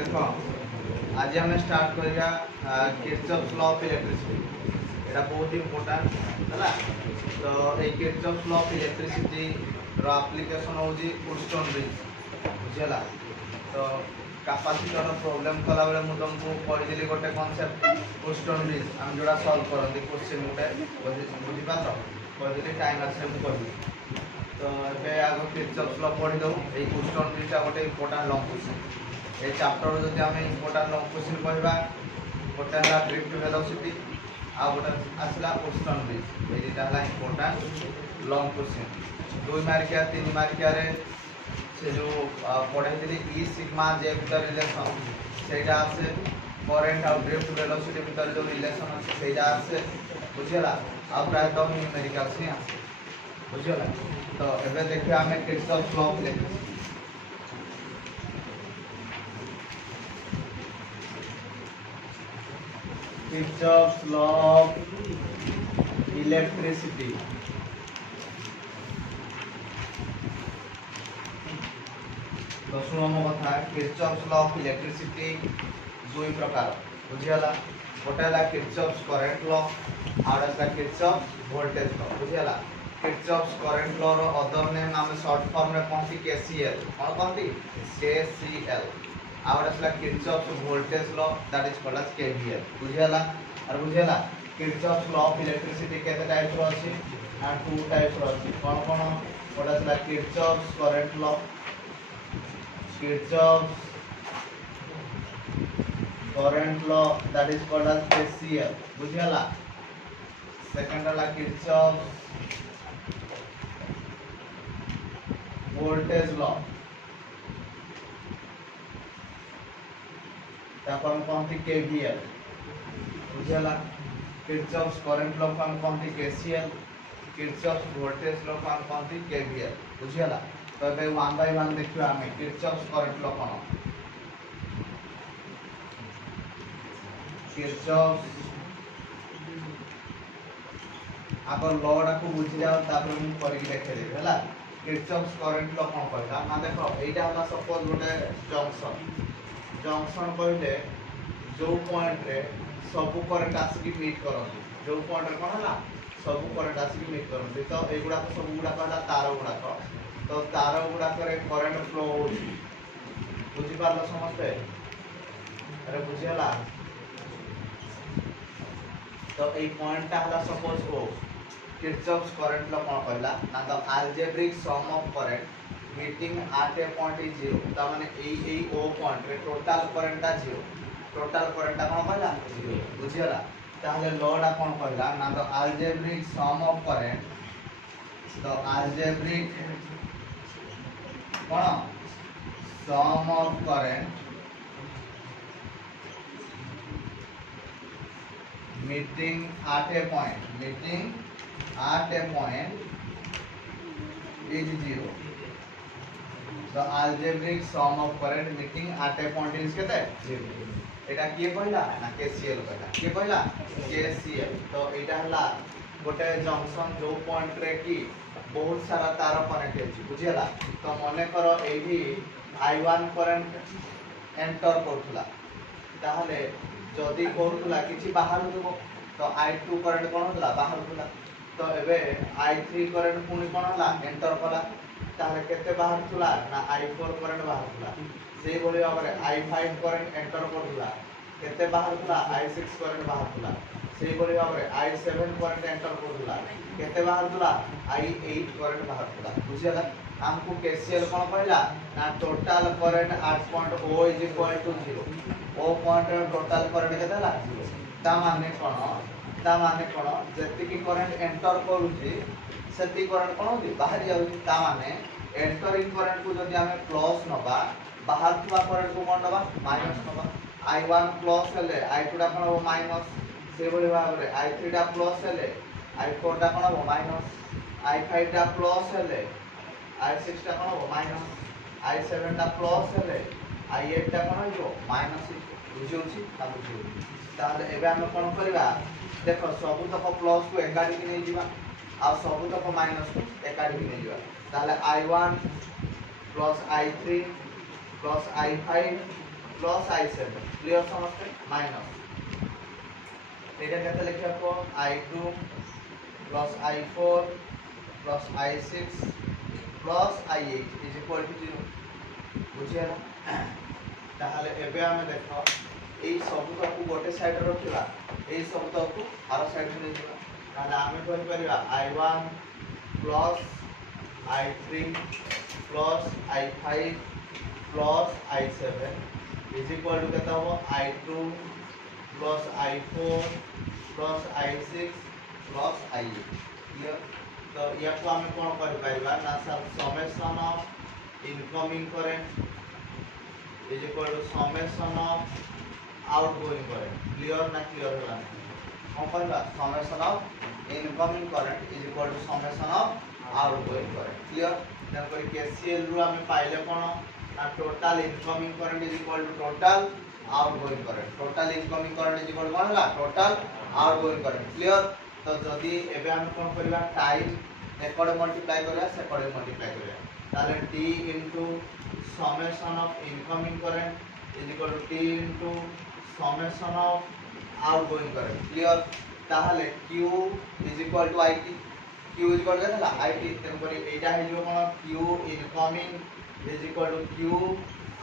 देखो आज आम स्टार्ट करिया किरचॉफ्स लॉ ऑफ इलेक्ट्रिसिटी एटा बहुत इंपोर्टेंट है। तो ये किरचॉफ्स लॉ ऑफ इलेक्ट्रिसिटी रो एप्लीकेशन होजी वुडस्टोन ब्रिज बुझला। तो कैपेसिटर प्रॉब्लम कला बेले मु तुमको कहली गोटे कांसेप्ट वुडस्टोन ब्रिज हम जोड़ा सॉल्व करंती क्वेश्चन गोटे बुझी पार कहली टाइम आसे मु कहली। तो ए आग किरचॉफ्स लॉ पढ़ी दो ये वुडस्टोन ब्रिज गोटे इंपोर्टेंट लॉन्ग क्वेश्चन ये चैप्टर जो आम इंपोर्टेंट लॉन्ग क्वेश्चन कहवा गोटे है ड्रिफ्ट वेलोसिटी आ गोटे आसला वुडस्टोन ब्रिज ये दुटा है इंपोर्टेंट लॉन्ग क्वेश्चन 2 मार्किया 3 मार्किया से जो पढ़ाई ई सिग्मा जे भीतर रिलेशन सेटा आसे करेंट और ड्रिफ्ट वेलोसिटी भीतर जो रिलेशन अच्छे सेटा आसे बुझेगा आ प्रायतः न्यूमेरिकल से आसे बुझेगा। तो एबे देखिए आम Kirchhoff's law of electricity Kirchhoff's law of electricity तो शुणु मो कथा किरचॉफ्स लॉ ऑफ इलेक्ट्रिसिटी दुई प्रकार बुझीगला गोटे है किरचॉफ्स करंट लॉ आउट है किरचॉफ्स वोल्टेज लॉ बुझीगला। किरचॉफ्स करंट लॉ रो अदर नेम आम शॉर्ट फॉर्म रे कहती केसीएल कौन कहती केसीएल आउट है Kirchhoff's voltage law that is called as KVL बुझीगला। और बुझीगला किरचॉफ्स लॉ ऑफ इलेक्ट्रिसिटी केते टाइप रो अछि आ टू टाइप रो अछि कौन कौन गोटे है Kirchhoff's current law Kirchhoff's current law that is called as KCL बुझियाला। सेकंड वाला Kirchhoff's voltage law ताको हम कहते KVL बुझियाला। Kirchhoff's current law को हम कहते KCL Kirchhoff's voltage law को हम कहते KVL बुझियाला। तो ए वन बाय वन देखियो आमे किरचॉफ्स करंट लॉ कोन किरचॉफ्स आगर लॉ डा को बुझी जाओ तापर हम करिक देखे देबे हला। किरचॉफ्स करंट लॉ कोन कहला ना देखो एटा होला सपोज गोटे जंक्शन कहले जो पॉइंट रे सब करंट आसी मीट करन जो पॉइंट रे कोन हला सब करंट आसी मीट करन तो एगुडा सब गुडा कहला तार गुडा तो तार गुड़ाक करेन्ट फ्लो हो बुझी पार समस्ते अरे बुझीगला। तो ये पॉइंट हला सपोज ओ किरचॉफ्स करंट लॉ कोन कहला ना the algebraic sum of current meeting at a point is 0 ता माने ए ओ पॉइंट रे टोटल करंट आ 0 टोटल करंट कोन कहला 0 बुझीगला। ताहले लॉ डा कोन कहला ना the algebraic sum of current the algebraic कौन sum of current meeting at a point is 0 the algebraic sum of current meeting at a point is केते 0 एटा किए कहला ना केसीएल कहला किए कहला केसीएल। तो एटा हला गोटे जंक्शन जो पॉइंट रे की बहुत सारा तार कनेक्ट है बुझीगला। तो मने करो एही I1 करंट एंटर करथुला ताहले जदी करथुला किछि बाहर देबो तो I2 करंट कोन होला बाहर होला। तो एबे I3 करंट पुनी कोन होला एंटर कला ताहले केते बाहर थुला ना I4 करंट बाहर थुला सेही बोली बारे I5 करंट एंटर करथुला केते बाहर थुला I6 करंट बाहर थुला सेही बोली बारे I7 करंट एंटर करथुला केते बाहर थुला I8 करंट बाहर थुला बुझियला। हमको केसीएल कोन कहला ना total current at point O is equal to 0 O point रे टोटल करंट केते ला 0 ता माने कोन जति की करंट एंटर करूची सेति करंट कोन होती बाहर जाउची ता माने एंटरिंग करंट को जदि हमें प्लस नबा बाहर थुआ करंट को कोन नबा माइनस नबा I1 प्लस हेले I2 डा कोन हो माइनस से बोली भाबरे I3 डा प्लस हेले I4 डा कोन हो माइनस I5 डा प्लस हेले I6 टा कोन हो माइनस I7 डा प्लस हेले I8 टा कोन हो माइनस बुझियोछि ता बुझियो। ताले एबे हम कोन करबा देखो सब तक प्लस को एकाडी के नै जिबा आ सब तक माइनस को एकाडी के नै जिबा ताले I1 plus I3 plus I5 plus I7 clear समझते माइनस एटा केते लिखिया को I2 plus I4 plus I6 plus I8 is equal to 0 बुझिया ताहले एबे हमें देखो এই सबुताकू गोटे साइड रखिबा এই सबुताकू आरो साइड में जिबा ताहले हमें कहि परिबा I1 plus I3 plus I5 plus I7 is equal to केता हो I2 plus I4 plus I6 plus I8 clear तो या को हमें कोन कर परिबा ना summation of incoming current is equal to summation of outgoing current clear ना क्लियर होला हम करबा summation of incoming current is equal to summation of outgoing current clear then कर केसीएल रु हमें पाइले कोन ना total incoming current is equal to total outgoing current total incoming current is equal to कोन होला टोटल आउटगोइंग करंट क्लियर तो जदी एबे हम कोन करबा टाइम एकड़ मल्टीप्लाई करबा सेकड़ मल्टीप्लाई करबा ताले t into summation of incoming current is equal to t into summation of outgoing current clear ताहले q is equal to it q is equal to it तेन करी एटा हे जो कोन q incoming is equal to q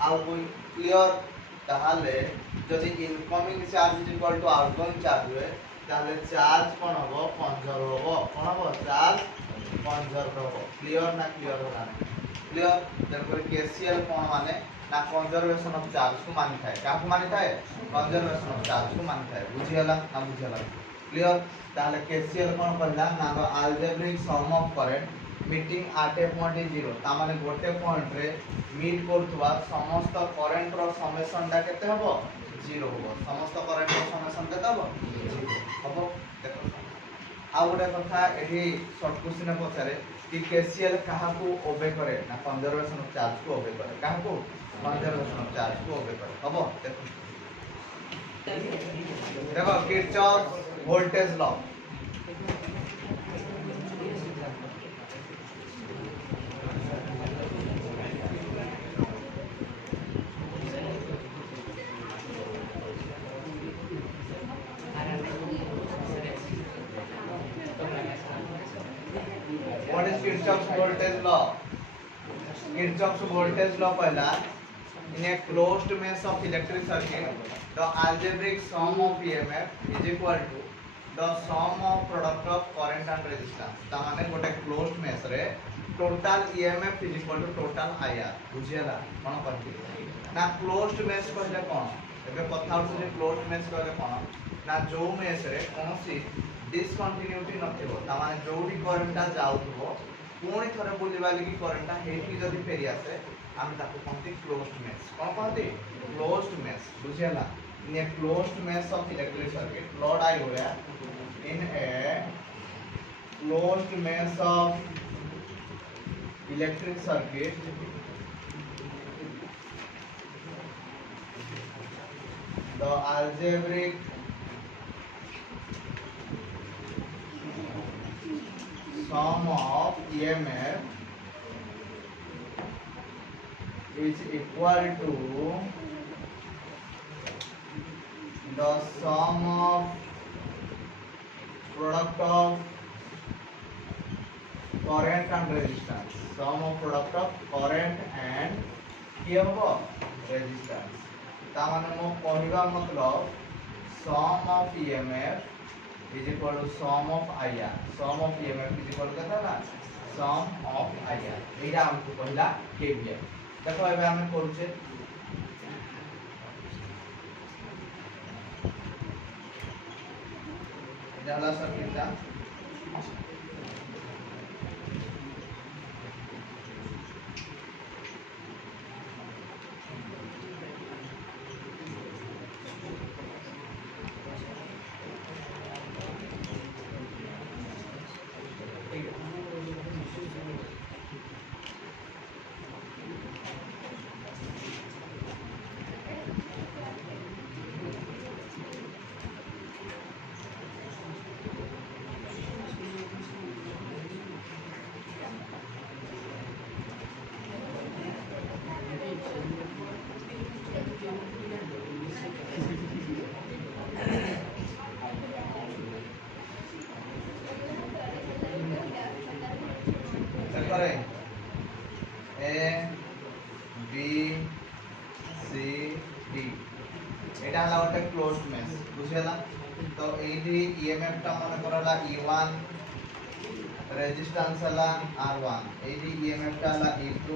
outgoing clear ताहले जदि incoming charge is equal to outgoing charge हुए ताहले चार्ज कोन होबो कंजर्व होबो कोन होबो चार्ज कंजर्व होबो क्लियर ना क्लियर होला क्लियर तेन करी केसीएल कोन माने ना कंजर्वेशन ऑफ चार्ज को मानि थाए का को मानि थाए कंजर्वेशन ऑफ चार्ज को मानि थाए बुझियला ना बुझियला क्लियर ताहले केसीएल कोन करला ना तो algebraic sum of current meeting at a point is 0 ता माने गोटे पॉइंट रे मीट करथुवा समस्त करंट रो समेशन दा केते हबो 0 हबो समस्त करंट रो समेशन केते हबो 0 हबो देखो आ गोटे कथा एठी शॉर्ट क्वेश्चन पछारे कि केसीएल काहा को ओबे करे ना कंजर्वेशन ऑफ चार्ज को ओबे करे काहा को कंजर्वेशन ऑफ चार्ज को ओबे करे हबो देखो देखो Kirchhoff voltage law What is Kirchhoff's voltage law? Kirchhoff's voltage law पहला in a closed mesh of electric circuit the algebraic sum of EMF is equal to the sum of product of current and resistance ता माने गोटे closed mesh रे total EMF is equal to total IR बुझियला कोन कहती ना closed mesh कहले कोन एबे कथा होछ जे closed mesh कहले कोन ना जो mesh रे कोनसी डिसकंटिन्यूटी नथिबो ता माने जोडी करंटटा जाउथबो पुणी थरे बुलिबा लगी करंटटा हेठी जदी फेरी आसे हम ताको कहते क्लोज्ड मेश कोन कहते क्लोज्ड मेश बुझियला in a closed mesh of electric circuit लॉर्ड आई होया in a closed mesh of electric circuit the algebraic sum of EMF is equal to the sum of product of current and resistance sum of product of current and क्या होगा resistance ता माने मो कहवा मतलब sum of EMF is equal to sum of IR sum of EMF is equal to क्या ना sum of IR एटा हमको कहला KVL देखो एबे हम करूचे जाला सर्किटटा এটা হলো একটা ক্লোজড মেশ বুঝলা তো এইটি ইএমএফ টা মনে করলা E1 রেজিস্ট্যান্স হলা R1 এইটি ইএমএফ টা হলা E2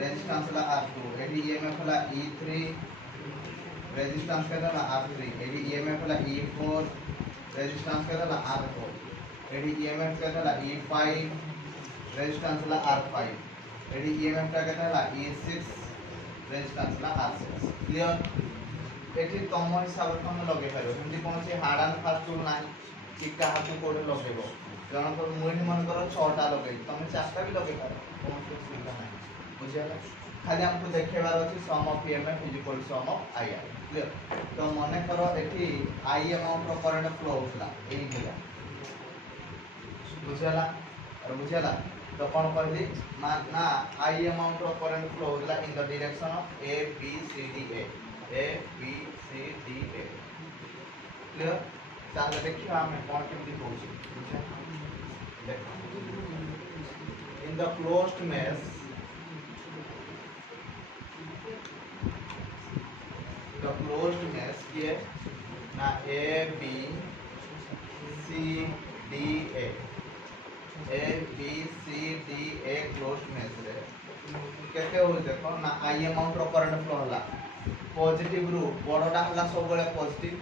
রেজিস্ট্যান্স হলা R2 এইটি ইএমএফ হলা E3 রেজিস্ট্যান্স কত হলা R3 এইটি ইএমএফ হলা E4 রেজিস্ট্যান্স কত হলা R4 এইটি ইএমএফ কত হলা E5 রেজিস্ট্যান্স হলা R5 এইটি ইএমএফ টা কত হলা E6 রেজিস্ট্যান্স হলা R6 ক্লিয়ার এটি তম হিসাবে তুমি লগাই পারো কিন্তু কোনসি হার্ড এন্ড ফাস্ট রুল নাই কি কাহাকে কোডে লগাইব জনকর মুইনি মনে করো 6টা লগাই তুমি 4টা भी লগাই পারো কোনসি অসুবিধা নাই বুঝিলা খালি हमको দেখাইবার আছে sum of EMF is equal to sum of IR clear তো মনে করো এটি I amount of current flow হউছলা এই দিলা বুঝিলা আর বুঝিলা तो कौन कर दी ना I amount of current flow होगा in the direction of A B C D A B C D A clear ताले देखियो हमें कौन केमती होउछ बुझा देखो इन द क्लोज्ड मेश ये ना A B C D A B C D A closed mesh रे केते हो देखो ना I amount of current flow हला पॉजिटिव रु बड़टा हला सब बेले पॉजिटिव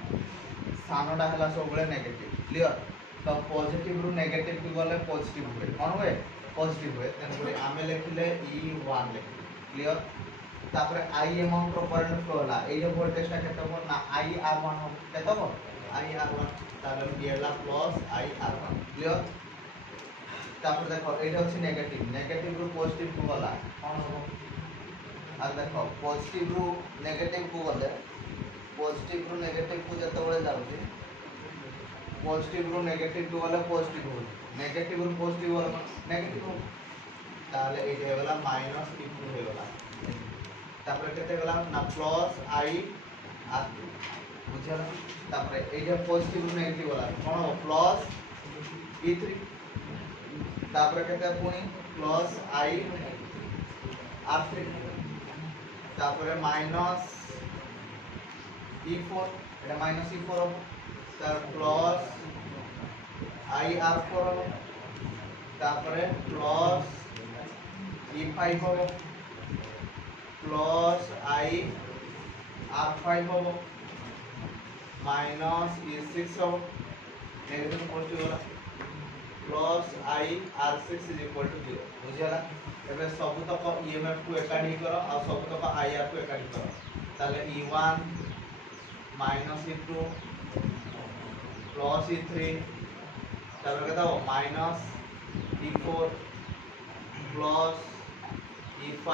सानोटा हला सब बेले नेगेटिव क्लियर तो पॉजिटिव रु नेगेटिव की गले पॉजिटिव हुए कोन हुए पॉजिटिव हुए तेन आमे लिखले E1 लिखले क्लियर तापर आई अमाउंट ऑफ करंट फ्लो हला ए जो वोल्टेज टा केते हो ना IR1 हो केते हो IR1 तापर दियला प्लस IR1 क्लियर तापर देखो एटा होछि नेगेटिव रु पॉजिटिव को गला कोन हो आ देखो पॉजिटिव रु नेगेटिव को गले पॉजिटिव रु नेगेटिव को जते बळे जाउछि पॉजिटिव रु नेगेटिव को गले पॉजिटिव हो नेगेटिव रु पॉजिटिव गले नेगेटिव हो ताले एटा होला माइनस E2 हो गला तापर केते गला ना प्लस IR2 बुझला तापर एटा पॉजिटिव रु नेगेटिव गला कोन हो प्लस E3 तापर केते पुनी प्लस IR3 तापर माइनस E4 এটা माइनस E4 হবে তার প্লাস IR4 হবে তারপরে প্লাস E5 হবে প্লাস IR5 হবে মাইনাস E6 হবে নেগেটিভ পজিটিভ হলো plus IR6 is equal to 0 बुझियाला एबे सब तक EMF को एकाडी करो और सब तक IR को एकाडी करो ताले E1 minus E2 plus E3 तापर केता हो minus E4 plus E5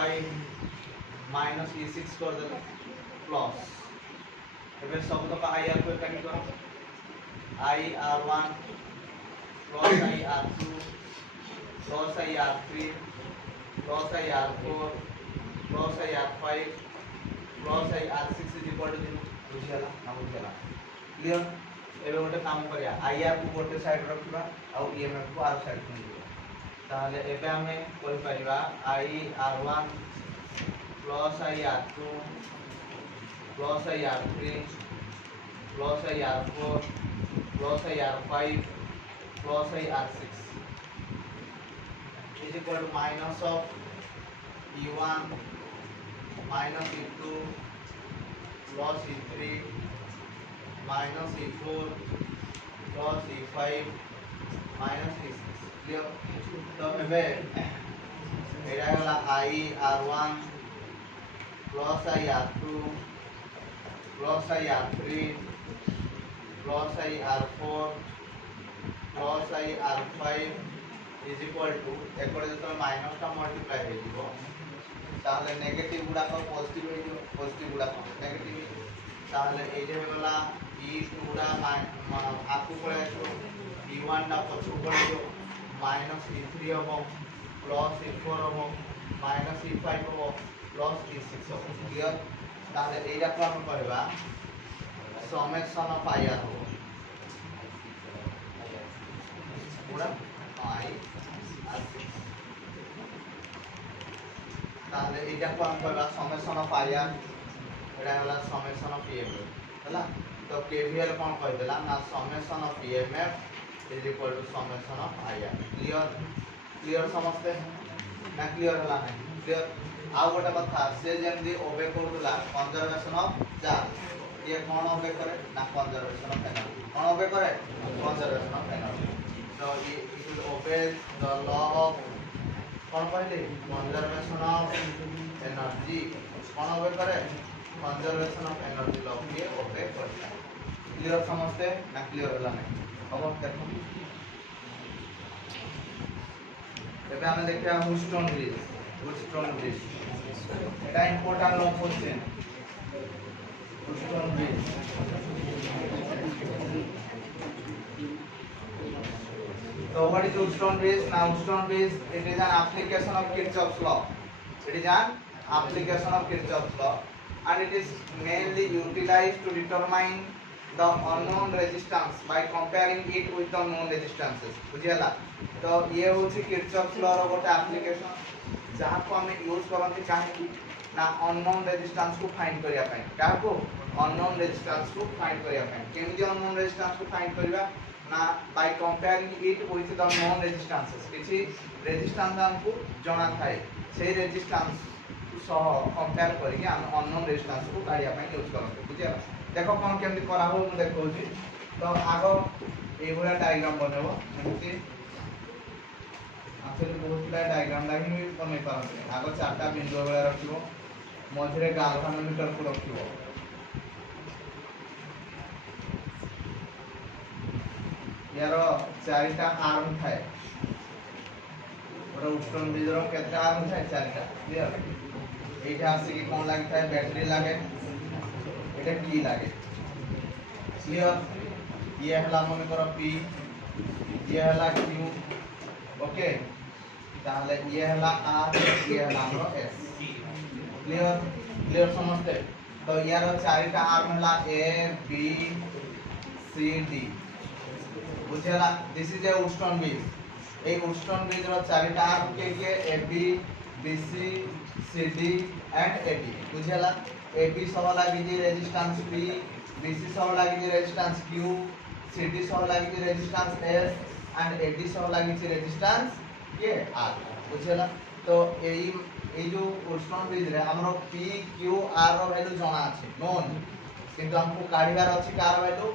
minus E6 कर देला प्लस एबे सब तक IR को एकाडी करो IR1 plus IR2 plus IR3 plus IR4 plus IR5 plus IR6 is equal to 0 बुझियाला ना बुझियाला क्लियर एबे गोटे काम करिया IR को गोटे साइड रखिबा आ EMF को आर साइड को दिबा ताले एबे हमें कहि परिबा IR1 plus IR2 plus IR3 plus IR4 plus IR5 plus IR6 is equal to minus of E1 minus E2 plus E3 minus E4 plus E5 minus E6 clear तो एबे एटा होला IR1 plus IR2 plus IR3 plus IR4 plus IR5 is equal to एकरे जतो minus का multiply हे दिबो ताले negative गुडा को positive हे दिबो पॉजिटिव गुडा को नेगेटिव ताले ए जे होला E2 गुडा आकु पळे आछो E1 ना पछु पळे जो माइनस E3 होबो प्लस E4 होबो माइनस E5 होबो प्लस E6 होबो क्लियर ताले एटा को हम करबा समेशन ऑफ IR होबो पूरा IR6 ताले एटा को हम करबा समेशन ऑफ IR एटा हला समेशन ऑफ ईएमएफ हला तो केवीएल कोन कहि देला ना summation of EMF is equal to summation of IR clear clear समझते ना क्लियर हला नहीं क्लियर आ गोटे कथा से जेमदी ओबे करदला कंजर्वेशन ऑफ चार्ज ये कोन ओबे करे ना कंजर्वेशन ऑफ एनर्जी कोन ओबे करे conservation of energy so it will obey the law of कौन कहले कंजर्वेशन ऑफ एनर्जी कौन ओबे करे कंजर्वेशन ऑफ एनर्जी लॉ के ओबे करता है क्लियर समझते ना क्लियर होला नहीं अब देखो एबे हमें देखिया Houston bridge Etah important law question Houston bridge So what is Houston bridge? Now Houston bridge it is an application of Kirchhoff's law. It is an application of Kirchhoff's law and it is mainly utilized to determine the unknown resistance by comparing it with the known resistances. बुझियला तो ये होची Kirchhoff's law रो गोटे application जहाँ को हमें use करते काहे ना unknown resistance को फाइंड करिया पाए काहे को unknown resistance को फाइंड करिया पाए केमिति unknown resistance को फाइंड करबा ना by comparing it with the known resistances किछि रेजिस्टेंस हमको जଣା थाए से रेजिस्टेंस सह कंपेयर करिके हम अननोन रेजिस्टेंस को काढिया पय यूज करते बुझिया देखो कोन केमति करा हो मु देखौची तो आगो एबोला डायग्राम बनेबो एमति एक्चुअली बहुत बड़ा डायग्राम लागि भी बनै पारते आगो चारटा बिंदु वाला रखिबो मझरे गाल्वानोमीटर को रखिबो यार चारिटा आर्म थाए और उस्टन ब्रिज रो केते आर्म थाए चारिटा क्लियर एटा आसी कि कोन लागि थाए बैटरी लागे एटा की लागे क्लियर ये हला मन करो पी ये हला क्यू ओके ताले ये हला आर ये हला हमरो एस क्लियर क्लियर समझते तो यार चारिटा आर्म हला ए बी सी डी बुझेला this is a Wheatstone bridge a Wheatstone bridge रो चारिटा आर्म के A B B C C D and A B बुझेला ए बी सब लागि जे रेजिस्टेंस पी बी सी सब लागि जे रेजिस्टेंस क्यू सी डी सब लागि जे resistance S and A D सब लागि जे रेजिस्टेंस के आर बुझेला तो एई जो उस्टन ब्रिज रे हमरो पी क्यू आर रो वैल्यू जणा अछि नोन किंतु हमको काढिबार अछि कार वैल्यू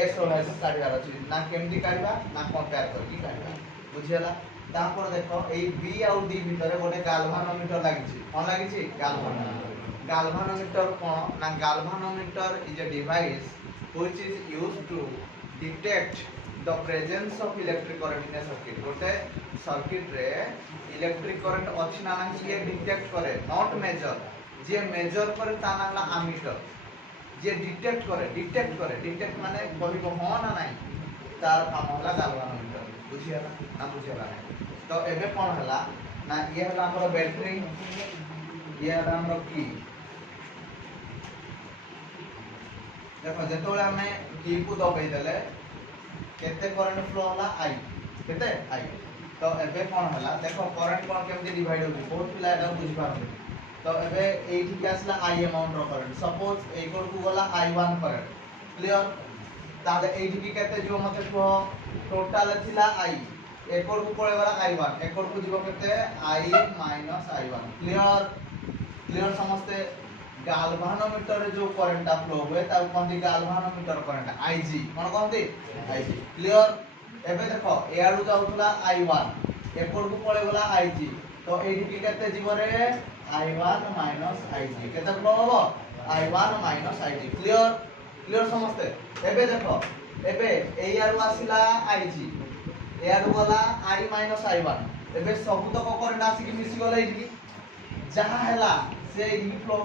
एस रो वैल्यू काढिबार अछि ना केमति काढिबा ना कंपेयर करके काढिबा बुझियला तापर देखो एई बी आउ डी भितरे गोटे गाल्वानोमीटर लागि छि कोन लागि छि गाल्वानोमीटर कोन ना galvanometer is a device which is used to detect the presence of electric current in a circuit गोटे सर्किट रे इलेक्ट्रिक करंट अछि ना नाही ये डिटेक्ट करे नॉट मेजर जे मेजर करे ता नाला एमीटर जे डिटेक्ट डिटेक्ट माने कहि को हो ना नहीं तार काम होला गाल्वानोमीटर बुझियला ना बुझियला तो एबे कोन हला ना ये हला हमर बैटरी ये हला हमर की देखो जेतोले हमें की को दबाई देले केते करंट फ्लो होला आई केते आई तो एबे कोन हला देखो करंट कोन केमते डिवाइड होबी बहुत पिला एटा बुझि पारबे तो एबे एठी के आसला आई अमाउंट रो करंट सपोज एकोर को गला i1 करंट क्लियर ताले एठी की केते जो मते को टोटल थिला i एकोर को पळे गला i1 एकोर को जीव केते i minus i1 clear clear समझते गाल्वानोमीटर रे जो करंट फ्लो होए ता कोनती गाल्वानोमीटर करंट ig कोन कोनती ig क्लियर एबे देखो एआडू जाउतला i1 एकोर को पळे गला ig तो एठी की केते जीव रे i1 माइनस ig केते फ्लो होबो i1 minus ig clear clear समझते एबे देखो एबे एई आरु आसिला ig ए आरु गला i माइनस i1 एबे सब तो करंट आसी कि मिसी गला एठी जहा हैला से एठी फ्लो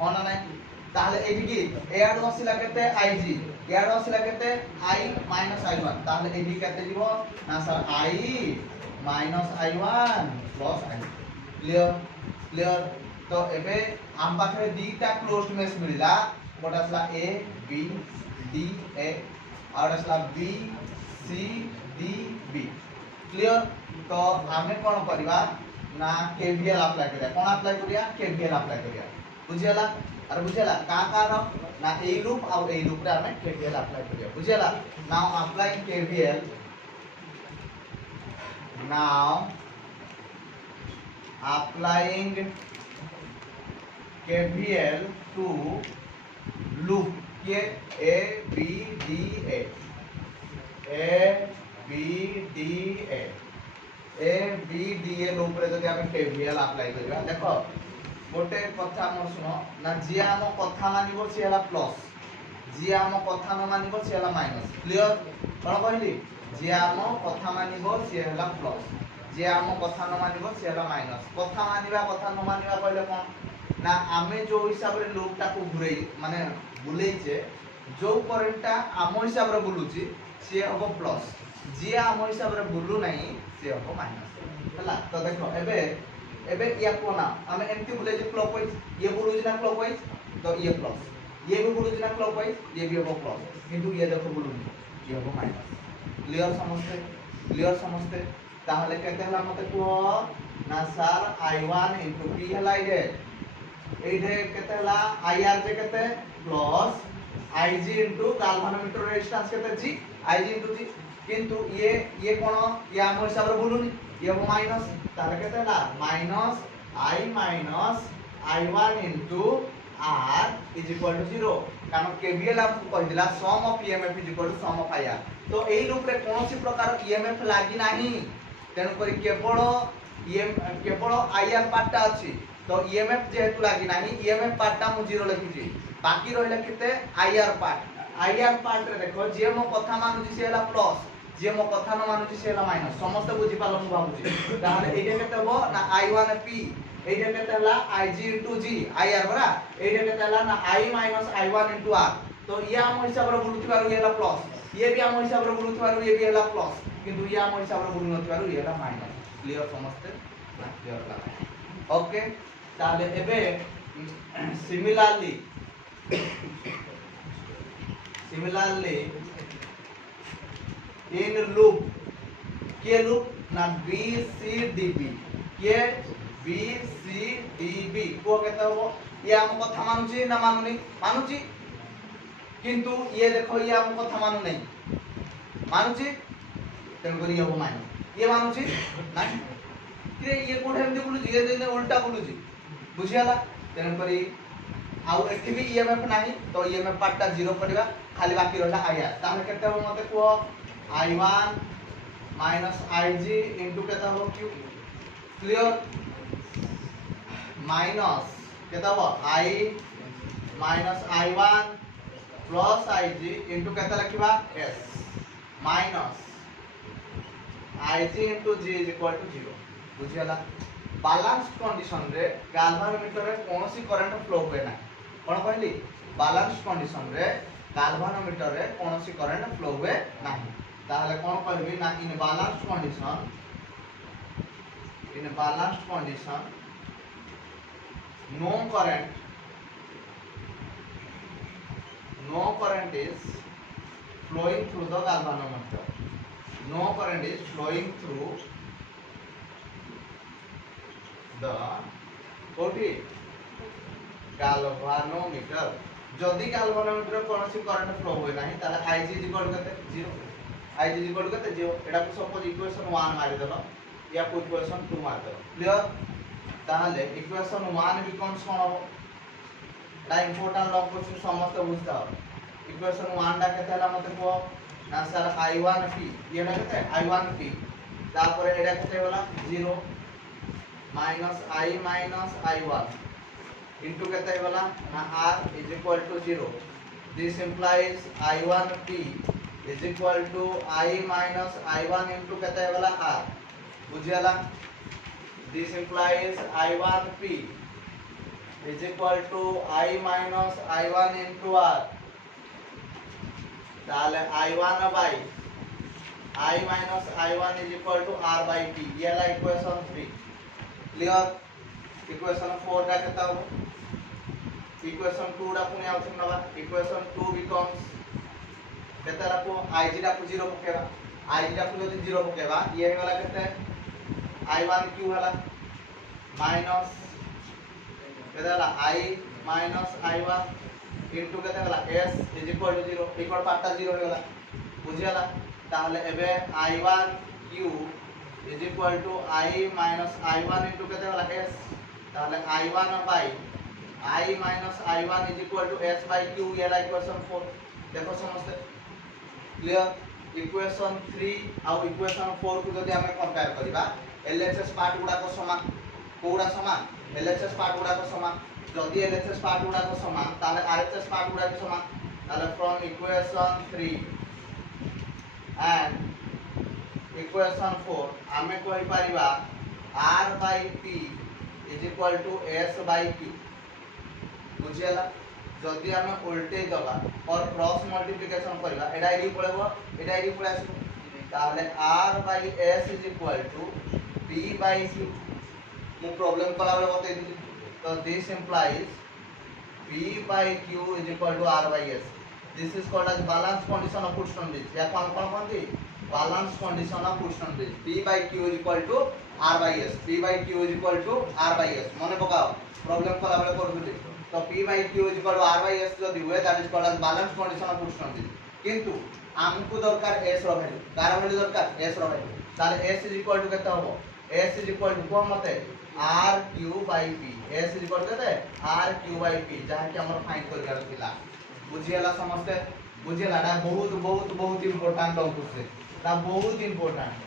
होना नाही ताले एठी की ए आरु आसिला केते ig ए आरु आसिला केते i माइनस i1 ताले एठी केते जीवो ना sir i minus i1 plus i clear clear तो एबे हम पाखे दीटा क्लोज्ड मेश मिलला गोटा असला ए बी डी ए और असला B C D B clear तो हमें कोन करबा ना केवीएल अप्लाई करिया कोन अप्लाई करिया केवीएल अप्लाई करिया बुझियला अरे बुझेला का ना ए लूप और ए लूप रे हमें केवीएल अप्लाई करिया बुझेला now applying KVL now applying KVL to loop के A B D A loop रे जदि हम KVL अप्लाई करिया देखो गोटे कथा मोर सुनो ना जे हम कथा मानिबो से हला प्लस जे हम कथा न मानिबो से हला माइनस क्लियर कोन कहली जे हम कथा मानिबो से हला प्लस जे हम कथा न मानिबो से हला माइनस कथा मानिबा कथा न मानिबा कहले कोन ना आमे जो हिसाब रे लूप टा को घुरे माने बुलेइचे जो करंटटा आम हिसाब रे बुलुची से हबो प्लस जे आम हिसाब रे बुलु नाही से हबो माइनस हला तो देखो एबे या कोना आमे एमती बुले जे क्लॉकवाइज ये बुलुची ना क्लॉकवाइज तो ये प्लस ये भी बुलुची ना क्लॉकवाइज ये भी हबो प्लस किंतु ये देखो बुलुनी ये हबो माइनस क्लियर समझते ताहले कहते हला मते को ना सर i1 * p हला इडे कहते हला ir जे कहते प्लस ig * गाल्वानोमीटर रेजिस्टेंस कहते g ig * g किंतु ये कोन ये हम हिसाब रे बोलुनी ये हबो माइनस ताले कहते हला -i -i1 * r = 0 कारण केवीएल आपको कहि दिला sum of EMF = sum of IR तो एई लूप रे कोनोसी प्रकार ईएमएफ लागि नाही तेनु करी केवल आईआर पार्टटा अछि तो ईएमएफ जेहेतु लागि नाही ईएमएफ पार्टटा मु 0 लिखिछि बाकी रहिला केते आईआर पार्ट रे देखो जे मो कथा मानुछि से हला प्लस जे मो कथा न मानुछि से हला माइनस समस्त बुझि पालो मु भाबुछि ताहले एटा केते हो ना i1p एटा केते हला ig * g आईआर बरा एटा केते हला ना i - i1 * r तो ये हम हिसाब रे बुलुथिबारु ये हला प्लस ये भी हम हिसाब रे बुलुथिबारु ये भी हला प्लस किंतु ये हम हिसाब रे बुलु नथिबारु ये हला माइनस क्लियर समस्त ना क्लियर ला ओके ताले एबे सिमिलरली इन लूप के लूप ना BCDB के BCDB को कहता हो ये हम कथा मानुची ना मानुची किंतु ये देखो ये हम कथा मानु नहीं मानुची तेन करी ये मानु ये मानुची नहीं कि ये कोठे एमती बुलुची ये दिन उल्टा बुलुची बुझियाला तेन करी आउ एठी भी ईएमएफ नाही तो ईएमएफ पार्टटा 0 करबा खाली बाकी रहला आईआर तामे केते हो मते को i1 - ig * केता हो q क्लियर माइनस केता हो i - i1 + ig * केता लिखबा s माइनस ig * g = 0 बुझियाला बैलेंस कंडीशन रे गाल्वानोमीटर रे कोनोसी करंट फ्लो होय ना कोन कहली बैलेंस कंडीशन रे गाल्वानोमीटर रे कोनोसी करंट फ्लो होय नाही ताहले कोन कहबी ना in balance condition no current is flowing through the galvanometer no current is flowing through the कोठी galvanometer जदि galvanometer कोनोसी करंट फ्लो होय नाही ताले ig = कते 0 ig = कते 0 एटा को सपोज इक्वेशन 1 मारि देलो या को इक्वेशन 2 मारि देलो क्लियर ताहले इक्वेशन 1 बिकम्स कोन हो एटा इंपोर्टेंट लॉग क्वेश्चन समस्त बुझता इक्वेशन 1 डा केते हला मते को ना सर i1p ये ना केते i1p तापर एटा केते होला 0 - i - i1 into केते होला ना r = 0 this implies i1p is equal to I minus I1 into कहता है वाला R बुझियाला this implies I1p is equal to I minus I1 into R ताले I1 by I minus I1 is equal to R by T ये ला equation 3 clear equation 4 दा कहता हो equation 2 दा पुनी आवश्यक नबा इक्वेशन 2 becomes केते ला को ig दा को 0 पकेबा ig दा को जदी 0 पकेबा ये वाला केते I1 q वाला माइनस केते ला I माइनस I1 इनटू केते गला s is equal to 0 equal पार्टटा 0 हो गला बुझियाला ताहले एबे I1 q is equal to I minus I1 into केते गला s ताहले I1 by I minus I1 is equal to s by q ये ला इक्वेशन 4 देखो समझते क्लियर इक्वेशन 3 और इक्वेशन 4 को जदि हमें कंपेयर करिबा LHS पार्ट गुडा को समान कोडा समान LHS पार्ट गुडा को समान जदि LHS पार्ट गुडा को समान ताले RHS पार्ट गुडा को समान ताले फ्रॉम इक्वेशन 3 एंड इक्वेशन 4 हमें कहि परिबा R by P is equal to S by Q बुझियाला जदि हमें वोल्टेज दबा और क्रॉस मल्टीप्लिकेशन करबा एडा एडी पळेबो एडा एडी पळे आसु ताले R by S is equal to P by Q मु प्रॉब्लम कला बेले बते दी तो this implies P by Q is equal to R by S this is called as balance condition of Wheatstone bridge या कौन कौन कोन दी balance condition of Wheatstone bridge P by Q is equal to R by S P by Q is equal to R by S मने पकाओ problem कला बेले करबी तो P by Q is equal to R by S जदि हुए that is called as balance condition of Wheatstone bridge किंतु हमको दरकार S रो वैल्यू कार वैल्यू दरकार S रो वैल्यू ताले S इज इक्वल टू केते होबो S इज इक्वल टू कोन मते R Q by P S is equal to केते R Q by P जहां कि हमर फाइंड करबार थिला बुझियला समझते बुझियला ना बहुत बहुत बहुत इंपोर्टेंट क्वेश्चन ता बहुत इंपोर्टेंट